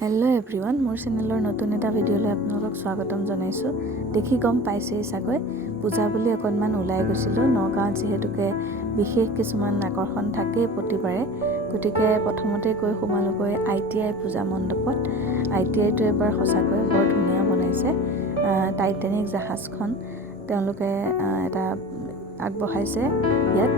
Hello' everyone, মোৰ চেনেলৰ নতুন এটা ভিডিঅ'লৈ আপোনালোকক স্বাগতম জনাইছোঁ। দেখি গম পাইছেই চাগৈ, পূজা বুলি অকণমান ওলাই গৈছিলোঁ। নগাঁৱত যিহেতুকে বিশেষ কিছুমান আকৰ্ষণ থাকেই প্ৰতিবাৰে, গতিকে প্ৰথমতে গৈ সোমালোগৈ ITI পূজা মণ্ডপত। ITIটো এবাৰ সঁচাকৈ বৰ ধুনীয়া বনাইছে। টাইটানিক জাহাজখন তেওঁলোকে এটা আগবঢ়াইছে ইয়াত।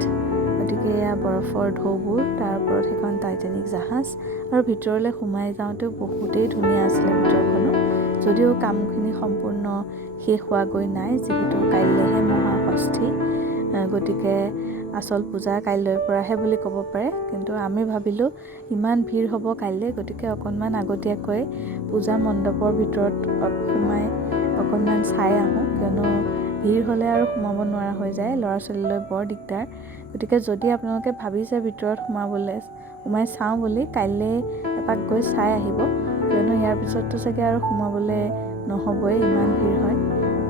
গতিকে এয়া বৰফৰ ঢৌবোৰ, তাৰ ওপৰত সেইখন টাইটানিক জাহাজ, আৰু ভিতৰলৈ সোমাই যাওঁতেও বহুতেই ধুনীয়া আছিলে ভিতৰখনো। যদিও কামখিনি সম্পূৰ্ণ শেষ হোৱাগৈ নাই, যিহেতু কাইলৈহে মহাষষ্ঠী, গতিকে আচল পূজা কাইলৈৰ পৰাহে বুলি ক'ব পাৰে। কিন্তু আমি ভাবিলোঁ ইমান ভিৰ হ'ব কাইলৈ, গতিকে অকণমান আগতীয়াকৈ পূজা মণ্ডপৰ ভিতৰত সোমাই অকণমান চাই আহোঁ, কিয়নো ভিৰ হ'লে আৰু সোমাব নোৱাৰা হৈ যায়, ল'ৰা ছোৱালীলৈ বৰ দিগদাৰ। গতিকে যদি আপোনালোকে ভাবিছে ভিতৰত সোমাই চাওঁ বুলি, কাইলৈ এপাক গৈ চাই আহিব, কিয়নো ইয়াৰ পিছততো চাগে আৰু সোমাবলৈ নহ'বই, ইমান ভিৰ হয়।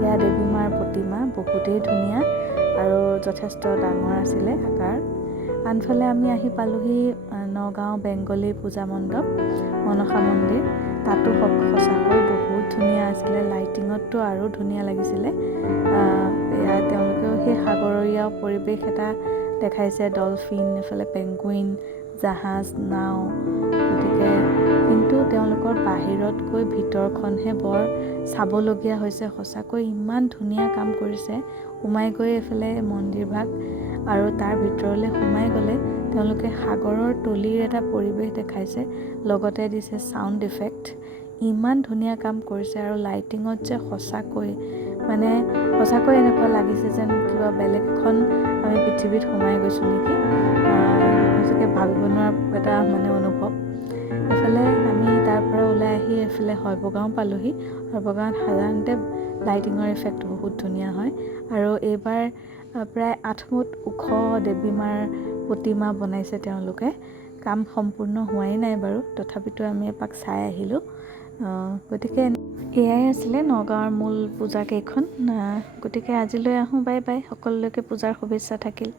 এয়া দেৱী মাৰ প্ৰতিমা বহুতেই ধুনীয়া আৰু যথেষ্ট ডাঙৰ আছিলে আকাৰ। আনফালে আমি আহি পালোহি নগাঁও বেংগলী পূজা মণ্ডপ, মনসা মন্দিৰ। তাতো সঁচাকৈ বহুত ধুনীয়া আছিলে, লাইটিঙততো আৰু ধুনীয়া লাগিছিলে। এয়া তেওঁলোকেও সেই সাগৰীয় পৰিৱেশ এটা দেখাইছে, ডলফিন, এফালে পেংগুইন, জাহাজ, নাও। গতিকে কিন্তু তেওঁলোকৰ বাহিৰতকৈ ভিতৰখনহে বৰ চাবলগীয়া হৈছে। সঁচাকৈ ইমান ধুনীয়া কাম কৰিছে। সোমাই গৈ এফালে মন্দিৰ ভাগ, আৰু তাৰ ভিতৰলৈ সোমাই গ'লে তেওঁলোকে সাগৰৰ তলিৰ এটা পৰিৱেশ দেখাইছে, লগতে দিছে চাউণ্ড ইফেক্ট। ইমান ধুনীয়া কাম কৰিছে, আৰু লাইটিঙত যে সঁচাকৈ এনেকুৱা লাগিছে যেন কিবা বেলেগ এখন আমি পৃথিৱীত সোমাই গৈছোঁ নেকি। সঁচাকৈ ভাবিব নোৱাৰা এটা অনুভৱ। এইফালে আমি তাৰ পৰা ওলাই আহি এইফালে শৈবগাঁও পালোহি। শৈবগাঁৱত সাধাৰণতে লাইটিঙৰ ইফেক্ট বহুত ধুনীয়া হয়, আৰু এইবাৰ প্ৰায় 8 ফুট ওখ দেৱী মাৰ প্ৰতিমা বনাইছে তেওঁলোকে। কাম সম্পূৰ্ণ হোৱাই নাই বাৰু, তথাপিতো আমি এপাক চাই আহিলোঁ। গতিকে এয়াই আছিলে নগাঁৱৰ মূল পূজাকেইখন। গতিকে আজিলৈ আহোঁ, বাই বাই। সকলোলৈকে পূজাৰ শুভেচ্ছা থাকিল।